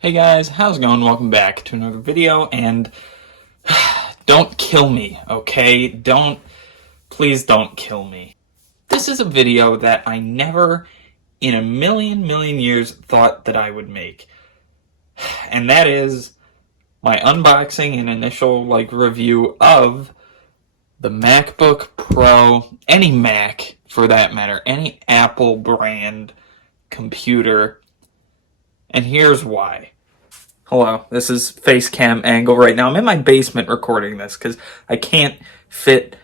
Hey guys, how's it going? Welcome back to another video, and don't kill me, okay? Please don't kill me. This is a video that I never in a million years thought that I would make. And that is my unboxing and initial review of the MacBook Pro, any Mac for that matter, any Apple brand computer. And here's why. Hello, this is Facecam angle right now. I'm in my basement recording this because I can't fit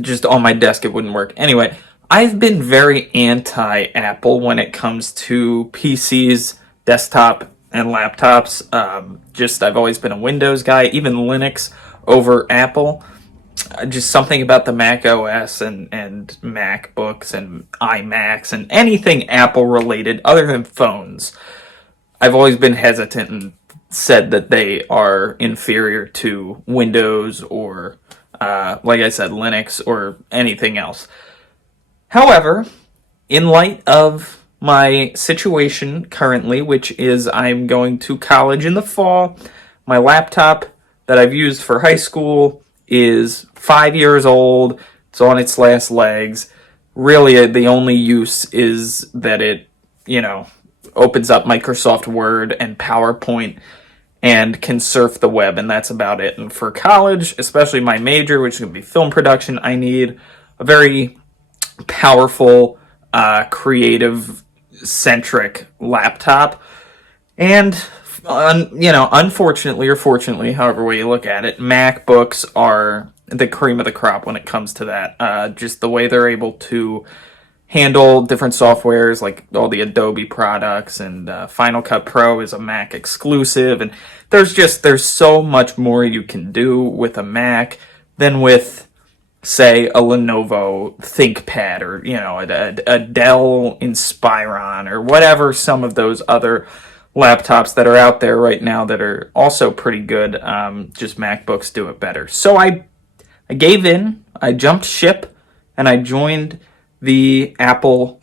just on my desk. It wouldn't work. Anyway, I've been very anti-Apple when it comes to PCs, desktop, and laptops. I've always been a Windows guy, even Linux over Apple. Just something about the Mac OS and MacBooks and iMacs and anything Apple related other than phones. I've always been hesitant and said that they are inferior to Windows or, like I said, Linux or anything else. However, in light of my situation currently, which is I'm going to college in the fall, my laptop that I've used for high school is 5 years old. It's on its last legs. Really, the only use is that it, opens up Microsoft Word and PowerPoint and can surf the web, and that's about it. And for college, especially my major, which is going to be film production, I need a very powerful, creative-centric laptop. And, unfortunately or fortunately, however way you look at it, MacBooks are the cream of the crop when it comes to that. Just the way they're able to handle different softwares like all the Adobe products, and Final Cut Pro is a Mac exclusive, and there's so much more you can do with a Mac than with, say, a Lenovo ThinkPad or a Dell Inspiron or whatever some of those other laptops that are out there right now that are also pretty good. Just MacBooks do it better. So I gave in, I jumped ship, and I joined the Apple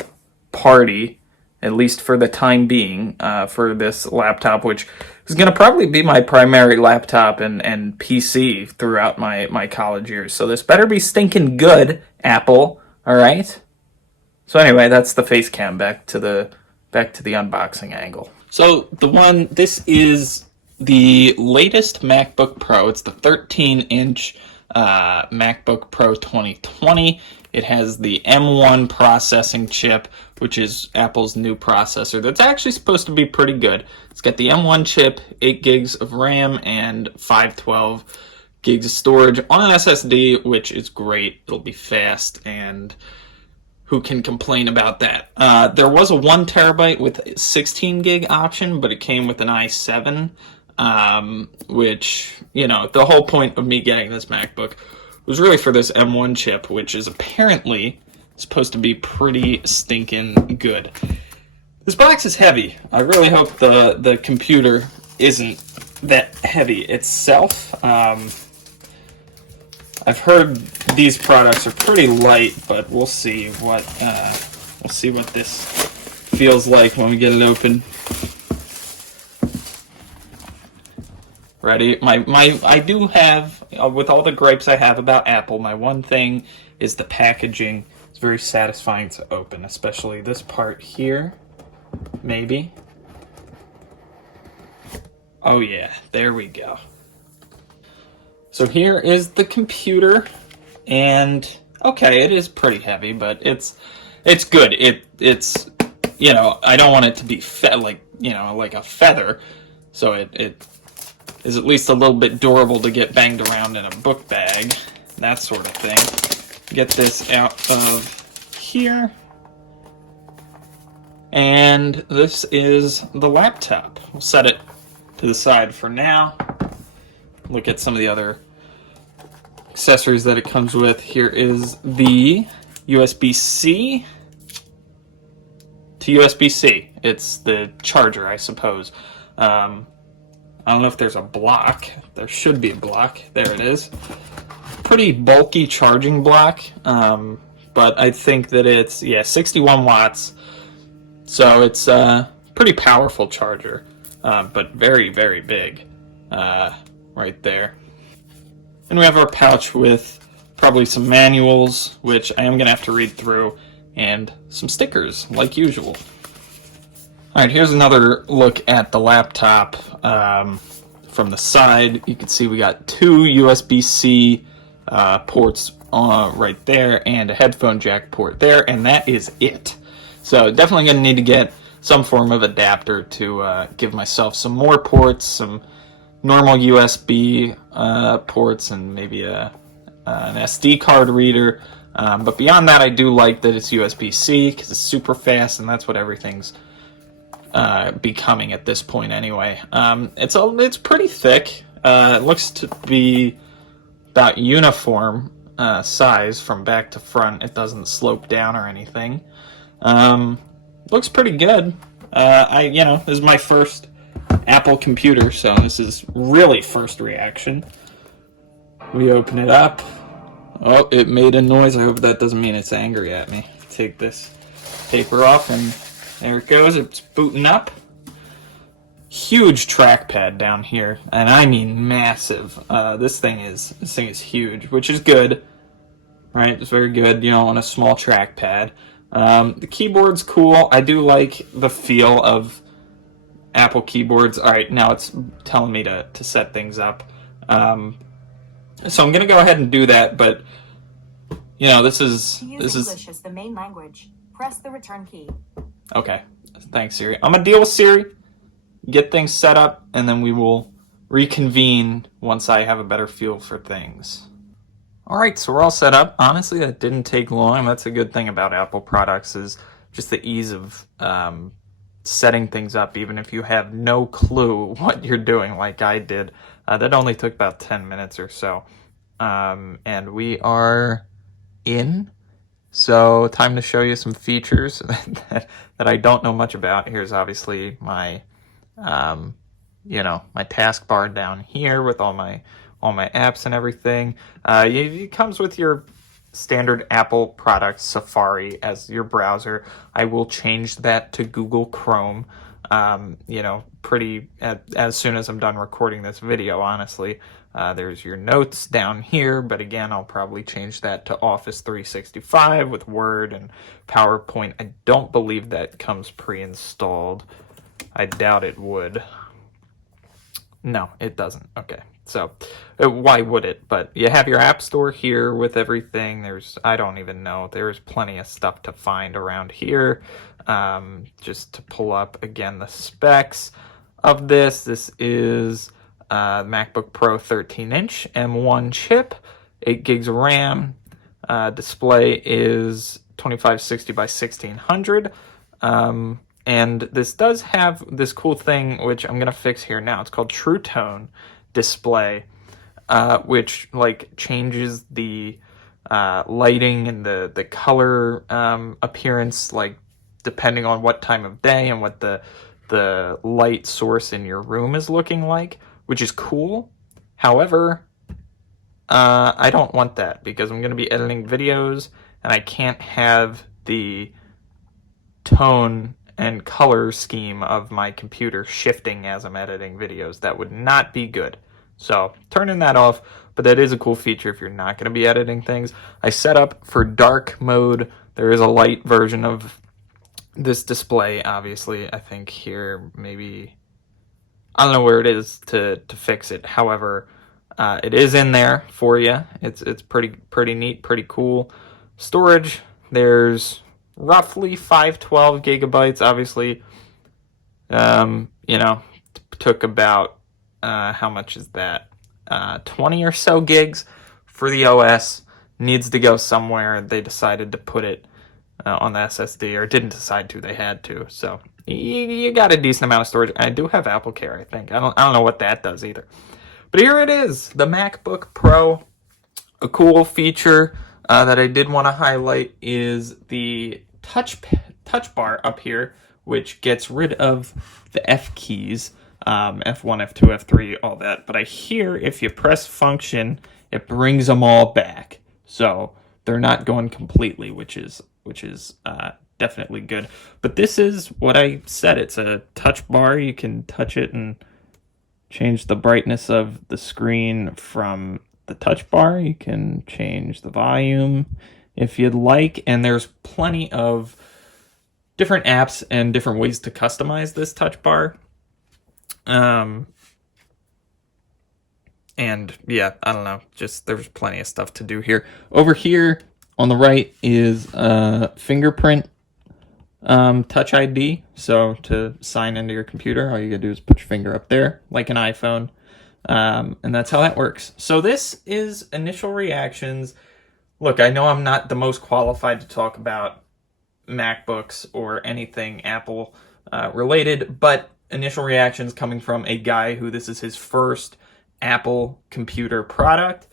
party, at least for the time being, for this laptop, which is going to probably be my primary laptop and PC throughout my college years. So this better be stinking good, Apple. All right. So anyway, that's the face cam. Back to the unboxing angle. So this is the latest MacBook Pro. It's the 13-inch MacBook Pro 2020. It has the M1 processing chip, which is Apple's new processor that's actually supposed to be pretty good. It's got the M1 chip, 8 gigs of RAM, and 512 gigs of storage on an SSD, which is great. It'll be fast, and who can complain about that? There was a 1 terabyte with 16 gig option, but it came with an i7, which, the whole point of me getting this MacBook was really for this M1 chip, which is apparently supposed to be pretty stinking good. This box is heavy. I really hope the computer isn't that heavy itself. I've heard these products are pretty light, but we'll see what this feels like when we get it open. Ready? I do have, with all the gripes I have about Apple, my one thing is the packaging. It's very satisfying to open, especially this part here. Maybe. Oh yeah, there we go. So here is the computer, and okay, it is pretty heavy, but it's good. It's I don't want it to be like a feather, so it is at least a little bit durable to get banged around in a book bag, that sort of thing. Get this out of here. And this is the laptop. We'll set it to the side for now. Look at some of the other accessories that it comes with. Here is the USB-C to USB-C. It's the charger, I suppose. I don't know if there's a block. There should be a block. There it is. Pretty bulky charging block, but I think that it's, 61 watts. So it's a pretty powerful charger. but very, very big right there. And we have our pouch with probably some manuals, which I am going to have to read through, and some stickers, like usual. Alright, here's another look at the laptop from the side. You can see we got two USB-C ports right there, and a headphone jack port there, and that is it. So definitely going to need to get some form of adapter to give myself some more ports, some normal USB ports, and maybe an SD card reader. But beyond that, I do like that it's USB-C because it's super fast, and that's what everything's becoming at this point anyway. It's pretty thick. It looks to be about uniform size from back to front. It doesn't slope down or anything. Looks pretty good. This is my first Apple computer, so this is really first reaction. We open it up. Oh, it made a noise. I hope that doesn't mean it's angry at me. Take this paper off, and there it goes. It's booting up. Huge trackpad down here, and I mean massive. This thing is huge, which is good, right? It's very good. You don't want a small trackpad. The keyboard's cool. I do like the feel of Apple keyboards. All right, now it's telling me to set things up. So I'm gonna go ahead and do that, but this is English as the main language. Press the return key. Okay. Thanks, Siri. I'm gonna deal with Siri, get things set up, and then we will reconvene once I have a better feel for things. All right, so we're all set up. Honestly, that didn't take long. That's a good thing about Apple products, is just the ease of setting things up, even if you have no clue what you're doing, like I did. That only took about 10 minutes or so. And we are in. So time to show you some features that I don't know much about. Here's obviously my, my taskbar down here with all my apps and everything. It comes with your standard Apple product, Safari, as your browser. I will change that to Google Chrome, as soon as I'm done recording this video, honestly. There's your notes down here, but again, I'll probably change that to Office 365 with Word and PowerPoint. I don't believe that comes pre-installed. I doubt it would. No, it doesn't. Okay. So why would it? But you have your app store here with everything. I don't even know. There's plenty of stuff to find around here. Just to pull up again the specs of this. This is MacBook Pro 13-inch M1 chip, 8 gigs of RAM. Display is 2560 by 1600. And this does have this cool thing, which I'm going to fix here now. It's called True Tone display, which changes the lighting and the color appearance, depending on what time of day and what the light source in your room is looking like, which is cool. However, I don't want that because I'm going to be editing videos and I can't have the tone and color scheme of my computer shifting as I'm editing videos. That would not be good. So turning that off, but that is a cool feature if you're not going to be editing things. I set up for dark mode. There is a light version of this display, obviously. I think here, maybe, I don't know where it is to fix it. However, it is in there for you. It's pretty neat, pretty cool. Storage, there's roughly 512 gigabytes. Obviously, took about, how much is that? 20 or so gigs for the OS. Needs to go somewhere. They decided to put it on the SSD, or didn't decide to. They had to. So you got a decent amount of storage. I do have Apple Care, I think. I don't know what that does either. But here it is, the MacBook Pro. A cool feature that I did want to highlight is the touch bar up here, which gets rid of the F keys, F1, F2, F3, all that. But I hear if you press function, it brings them all back. So they're not going completely, which is definitely good. But this is what I said. It's a touch bar. You can touch it and change the brightness of the screen from the touch bar. You can change the volume if you'd like, and there's plenty of different apps and different ways to customize this touch bar. And yeah, I don't know, just there's plenty of stuff to do here. Over here on the right is fingerprint Touch ID. So to sign into your computer, all you gotta do is put your finger up there like an iPhone. And that's how that works. So this is initial reactions. Look, I know I'm not the most qualified to talk about MacBooks or anything Apple related, but initial reactions coming from a guy who this is his first Apple computer product.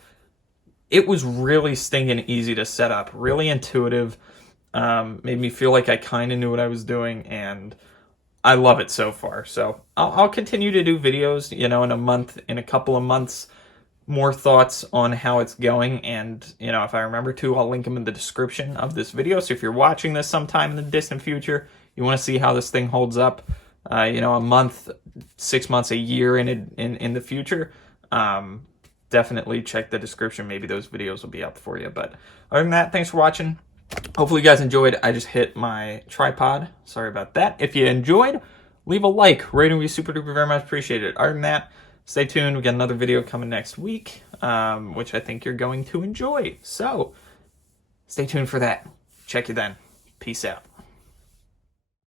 It was really stinking easy to set up, really intuitive, made me feel like I kind of knew what I was doing, and I love it so far. So I'll continue to do videos, in a couple of months, more thoughts on how it's going, and if I remember to, I'll link them in the description of this video. So if you're watching this sometime in the distant future, you want to see how this thing holds up, a month, 6 months, a year in the future, definitely check the description. Maybe those videos will be up for you. But other than that, thanks for watching. Hopefully you guys enjoyed. I just hit my tripod. Sorry about that. If you enjoyed, leave a like. Rating would be super duper very much appreciated. Other than that, stay tuned. We got another video coming next week, which I think you're going to enjoy. So stay tuned for that. Check you then. Peace out.